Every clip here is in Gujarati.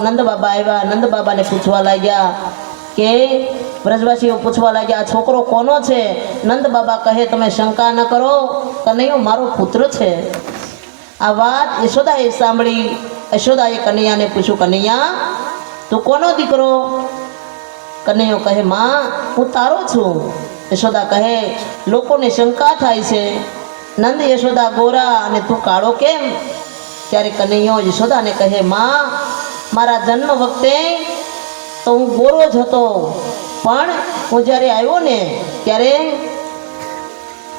नंद बाबा आया। नंद बाबा ने पूछवा लग्या के ब्रजवासीओ पूछवा लग्या छोकरो कोनो छे। नंद बाबा कहे तमे शंका न करो, कन्हैयो मारो पुत्र छे। आ बात यशोदाए सांभળી। यशोदाए कन्हैयाने पूछ्યું कन्हैया तू कोनो दीकरो? कन्हैयो कहे मां हूँ तारो छूं। यशोदा कहे लोकोने शंका थाय छे नंद यशोदा गोरा अने तू काळो केम? त्यारे कन्हैयो यशोदाने कहे मां मारा जन्म वखते तो हूँ गोरो ज हतो, पण हूँ ज्यारे आव्यो ने त्यारे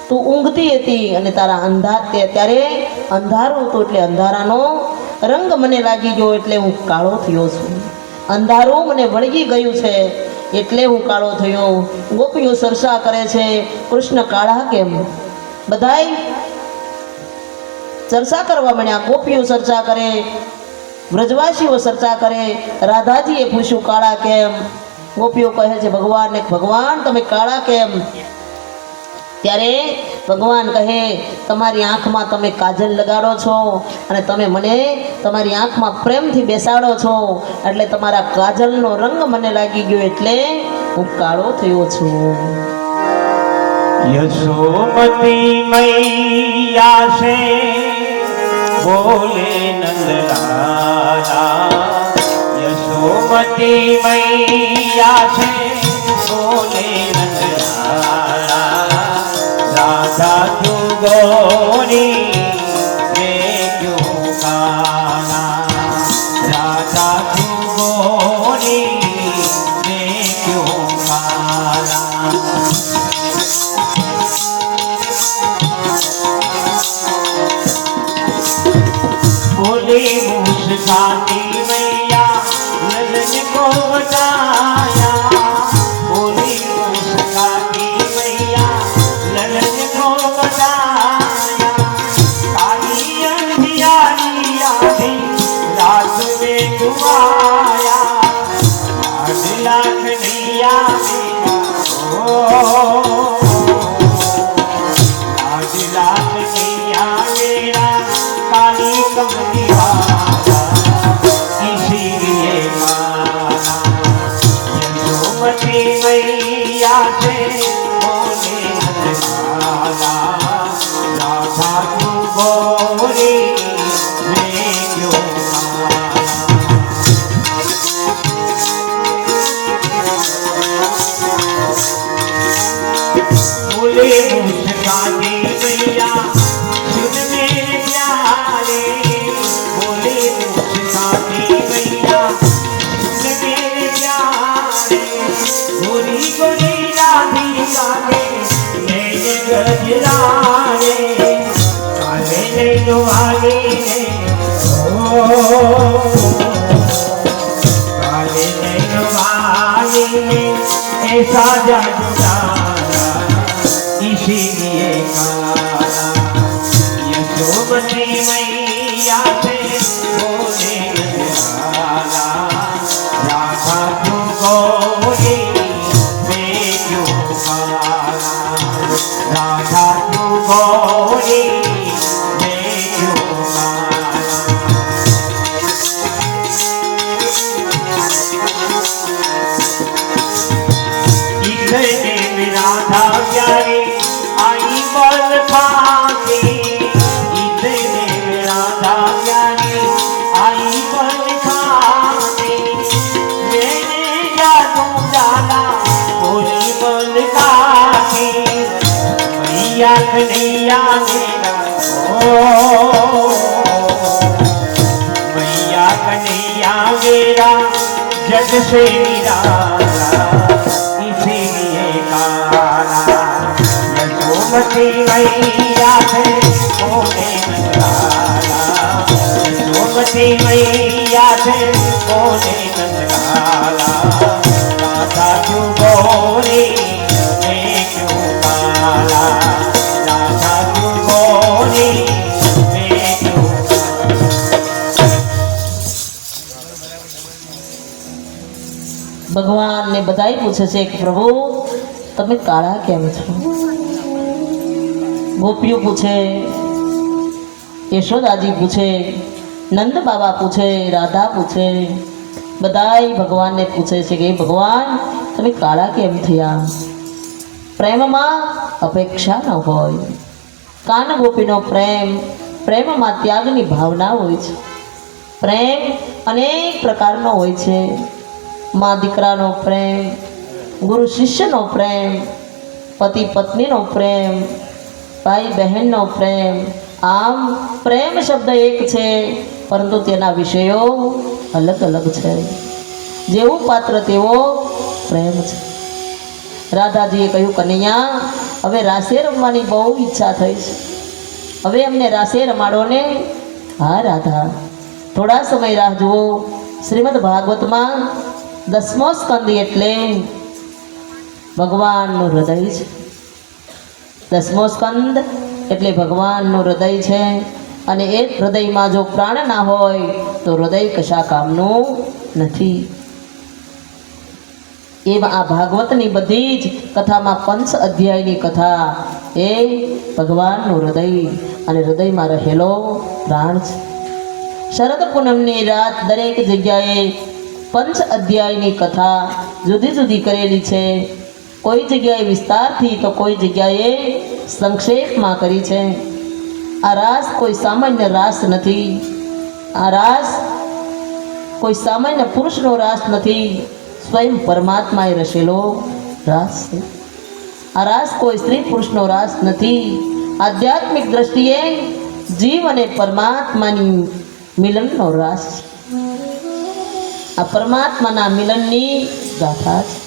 तू ऊँघती हती अने तारा त्यारे अंधारू हतुं एटले अंधारानो रंग मने लागी गयो एटले हूँ काळो थयो छुं। अंधारू मने वळगी गयुं छे एटले हूँ काळो थयो। गोपीओ सरसा करे छे कृष्ण काळा केम? बधाय चर्चा करवा मण्या। गोपीओ चर्चा करे, ब्रजवासीओ चर्चा करे। राधाजीए पूछ्યું काळा केम? गोपीओ कहे छे भगवान ने भगवान तमे काळा केम? त्यारे भगवान कहे तमारी आँखमां तमे काजल लगाड़ो छो अने तमे मने तमारी आँखमां प्रेमथी बेसाड़ो छो एटले तमारा काजलनो रंग मने लागी गयो एटले हूँ काळो थयो छुं। यशोमती मैया से बोले नंदलाला। यशोमती मैया से बोले नंदलाला। राधा तू गोरी मैं क्यों काला? राधा तू गोरी मैं क्यों काला? बोले मुस्काती मैया ललन को बताया। बोले मुस्काती मैया ललन को बताया। काली अंधियारी आधी रात में तुम आया। लाड लाख नैया मेरा लाड लाख नैया मेरा काली कमली वाला इसीलिए माना। यशोमती मैया से बोले नंदलाला। राधा तू गोरी मैं क्यों काला? बोले मुस्काती मैया सुन मेरे प्यारे। बोले मुस्काती मैया सुन मेरे प्यारे। गोरी गोरी राधिका ने नैन गजरारे। काले नैनो वाली ने काले नैनो वाली ने ऐसा जादू डाला इसीलिए काला। यशोमती मैया से बोले नंदलाला। राधा तू गोरी मैं क्यों काला? राधा तू गोरी मैं क्यों काला? इतने में राधा प्यारी आई बल खाके। इतने में राधा प्यारी आई बल खाके। मैंने जादू डाला बोली बल खाके। मैया कन्हैया मेरा मैया कन्हैया मेरा जग से निराला इसीलिए काला। यशोमती मैया से बोले नंदलाला। यशोमती मैया से बोले नंदलाला। राधा तू गोरी मैं क्यों काला? राधा तू गोरी मैं क्यों भगवान ने बधाई पूछे छे कि प्रभु तमे काळा केम छो? गोपीओ पूछे, यशोदाजी पूछे, नंद बाबा पूछे, राधा पूछे બધાય ભગવાનને પૂછે છે કે ભગવાન તમે કાળા કેમ થયા? પ્રેમમાં અપેક્ષા ન હોય. કાન ગોપીનો પ્રેમમાં ત્યાગની ભાવના હોય છે. પ્રેમ અનેક પ્રકારનો હોય છે. મા દીકરાનો પ્રેમ, ગુરુ શિષ્યનો પ્રેમ, પતિ પત્નીનો પ્રેમ, ભાઈ બહેનનો પ્રેમ. આમ પ્રેમ શબ્દ એક છે, પરંતુ તેના વિષયો અલગ અલગ છે. જેવું પાત્ર તેવો પ્રેમ છે. રાધાજીએ કહ્યું, કનૈયા હવે રાસે રમવાની બહુ ઈચ્છા થઈ છે, હવે અમને રાસે રમાડો ને. હા રાધા, થોડા સમય રાહ જુઓ. શ્રીમદ ભાગવતમાં 10મો સ્કંદ એટલે ભગવાનનું હૃદય છે. 10મો સ્કંદ એટલે ભગવાનનું હૃદય છે. અને એ હૃદયમાં જો પ્રાણ ના હોય તો હૃદય કશા કામનું નથી. એમાં આ ભાગવતની બધી જ કથામાં 5 અધ્યાયની કથા એ ભગવાનનું હૃદય અને હૃદયમાં રહેલો પ્રાણ છે. શરદ પૂનમની રાત દરેક જગ્યાએ 5 અધ્યાયની કથા જુદી જુદી કરેલી છે. કોઈ જગ્યાએ વિસ્તારથી તો કોઈ જગ્યાએ સંક્ષેપમાં કરી છે. આ રાસ કોઈ સામાન્ય રાસ નથી. આ રાસ કોઈ સામાન્ય પુરુષનો રાસ નથી, સ્વયં પરમાત્માએ રચેલો રાસ છે. આ રાસ કોઈ સ્ત્રી પુરુષનો રાસ નથી. આધ્યાત્મિક દ્રષ્ટિએ જીવ અને પરમાત્માની મિલનનો રાસ છે. આ પરમાત્માના મિલનની ગાથા છે.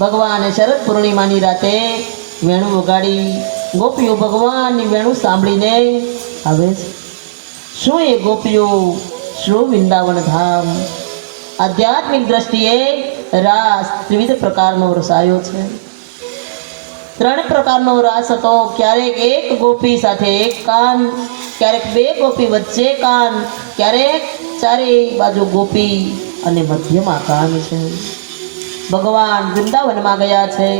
ભગવાને શરદ પૂર્ણિમાની રાતે વેણું વગાડી. ગોપીઓ ભગવાનની વેણું સાંભળીને આવે છે. શું એ ગોપીઓ, શું વૃંદાવન ધામ! આધ્યાત્મિક દ્રષ્ટિએ રાસ ત્રિવિધ પ્રકારનો રસાયો છે. 3 પ્રકારનો રાસ હતો. ક્યારેક એક ગોપી સાથે એક કાન, ક્યારેક 2 ગોપી વચ્ચે કાન, ક્યારેક ચારેય બાજુ ગોપી અને મધ્યમાં કાન છે. ભગવાન વૃંદાવનમાં ગયા છે.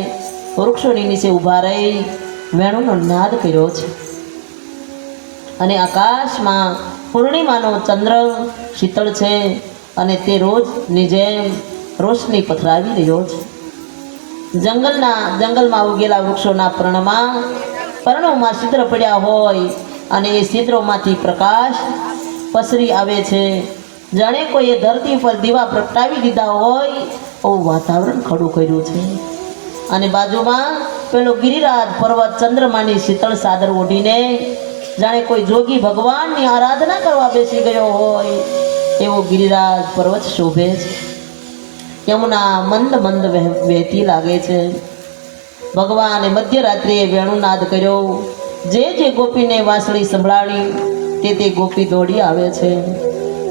વૃક્ષોની નીચે ઊભા રહી વેણુનો નાદ કર્યો છે. અને આકાશમાં પૂર્ણિમાનો ચંદ્ર શીતળ છે અને તે રોજની જેમ રોશની પથરાવી રહ્યો છે. જંગલમાં ઉગેલા વૃક્ષોના પર્ણોમાં છિદ્ર પડ્યા હોય અને એ છિદ્રોમાંથી પ્રકાશ પસરી આવે છે. જાણે કોઈએ ધરતી પર દીવા પ્રગટાવી દીધા હોય એવું વાતાવરણ ખડું કર્યું છે. અને બાજુમાં પેલો ગિરિરાજ પર્વત ચંદ્રમાની શીતળ ચાદર ઓઢીને જાણે કોઈ જોગી ભગવાનની આરાધના કરવા બેસી ગયો હોય એવો ગિરિરાજ પર્વત શોભે છે. યમુના મંદ મંદ વહેતી લાગે છે. ભગવાને મધ્યરાત્રિએ વેણુનાદ કર્યો. જે ગોપીને વાંસળી સંભળાણી તે ગોપી દોડી આવે છે.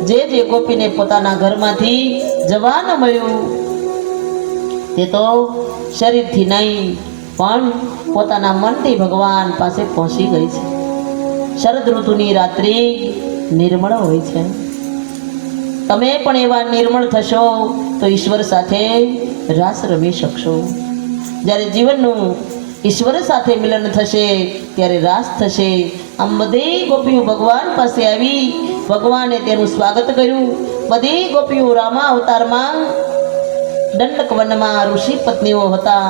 જે ગોપીને પોતાના ઘરમાંથી જવા ન મળ્યું તે તો શરીરથી નહીં પણ પોતાના મનથી ભગવાન પાસે પહોંચી ગઈ છે. શરદ ઋતુની રાત્રિ નિર્મળ હોય છે. તમે પણ એવા નિર્મળ થશો તો ઈશ્વર સાથે રાસ રમી શકશો. જ્યારે જીવનનું ઈશ્વર સાથે મિલન થશે ત્યારે રાસ થશે. આમ બધી ગોપીઓ ભગવાન પાસે આવી. ભગવાને તેનું સ્વાગત કર્યું. બધી ગોપીઓ રામા અવતારમાં દંડક વનમાં ઋષિ પત્નીઓ હતા.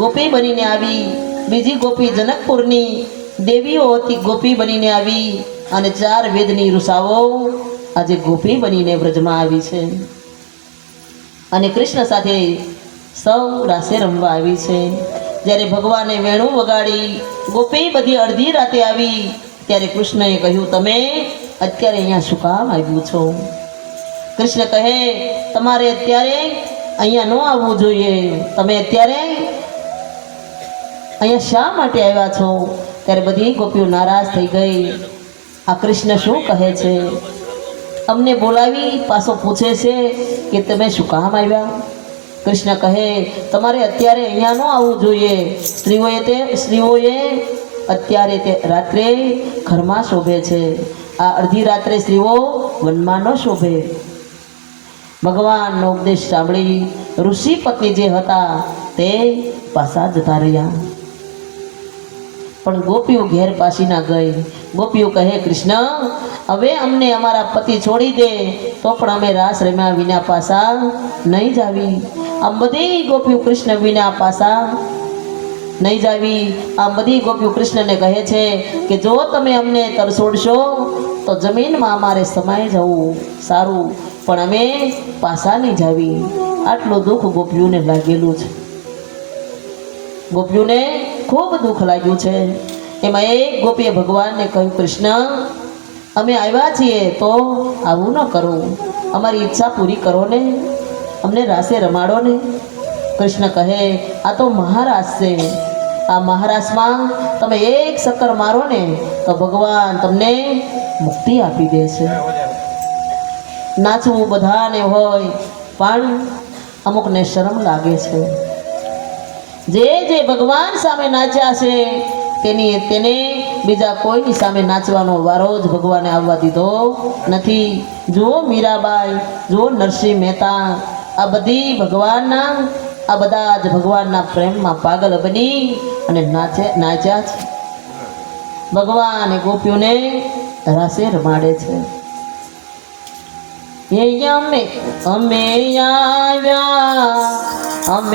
ગોપી બનીને આવી. બીજી ગોપી જનકપુરની દેવીઓ હતી, ગોપી બનીને આવી. અને 4 વેદની ઋષાઓ આજે ગોપી બનીને વ્રજમાં આવી છે અને કૃષ્ણ સાથે સૌ રાસે રમવા આવી છે. જ્યારે ભગવાને વેણું વગાડી ગોપી બધી અડધી રાતે આવી ત્યારે કૃષ્ણએ કહ્યું, તમે અત્યારે અહીંયા શું કામ આવ્યું છો? કૃષ્ણ કહે, તમારે અત્યારે અહીંયા ન આવવું જોઈએ. તમે અત્યારે અહીંયા શા માટે આવ્યા છો? ત્યારે બધી ગોપીઓ નારાજ થઈ ગઈ. આ કૃષ્ણ શું કહે છે? અમને બોલાવી પાછો પૂછે છે કે તમે શું કામ આવ્યા? કૃષ્ણ કહે, તમારે અત્યારે અહીંયા ન આવવું જોઈએ. સ્ત્રીઓએ અત્યારે તે રાત્રે ઘરમાં શોભે છે. આ અડધી રાત્રે સ્ત્રીઓ વનમાં ન શોભે. ભગવાનનો ઉપદેશ સાંભળી ઋષિ પત્ની જે હતા તે પાછા જતા રહ્યા. પણ ગોપીઓ ઘેર પાછી ના ગઈ. ગોપીઓ કહે કૃષ્ણ હવે અમને અમારા પતિ છોડી દે તો પણ અમે રાસ રમ્યા વિના પાછા નહીં જાવી. આમ બધી ગોપીઓ કૃષ્ણ વિના પાછા નહીં જાવી. આ બધી ગોપીઓ કૃષ્ણને કહે છે કે જો તમે અમને તરછોડશો તો જમીનમાં અમારે સમાઈ જવું સારું, પણ અમે પાછા નહીં જાવી. આટલું દુઃખ ગોપીઓને લાગેલું છે. ગોપીઓને ખૂબ દુઃખ લાગ્યું છે. એમાં એક ગોપીએ ભગવાનને કહ્યું કૃષ્ણ અમે આવ્યા છીએ તો આવું ન કરો, અમારી ઈચ્છા પૂરી કરો ને, અમને રાસે રમાડો ને. કૃષ્ણ કહે આ તો મહારાસ છે, આ મહારાસમાં તમે એક ચક્કર મારો ને તો ભગવાન તમને મુક્તિ આપી દેશે. નાચવું બધાને હોય પણ અમુકને શરમ લાગે છે. જે ભગવાન સામે નાચ્યા છે તેને બીજા કોઈની સામે નાચવાનો વારો જ ભગવાને આવવા દીધો નથી. જુઓ મીરાબાઈ, જુઓ નરસિંહ મહેતા, આ બધી ભગવાનના આ બધા જ ભગવાનના પ્રેમમાં પાગલ બની અને નાચ્યા છે. ભગવાન ગોપીઓને રાસે રમાડે છે. અમે આવ્યા અમે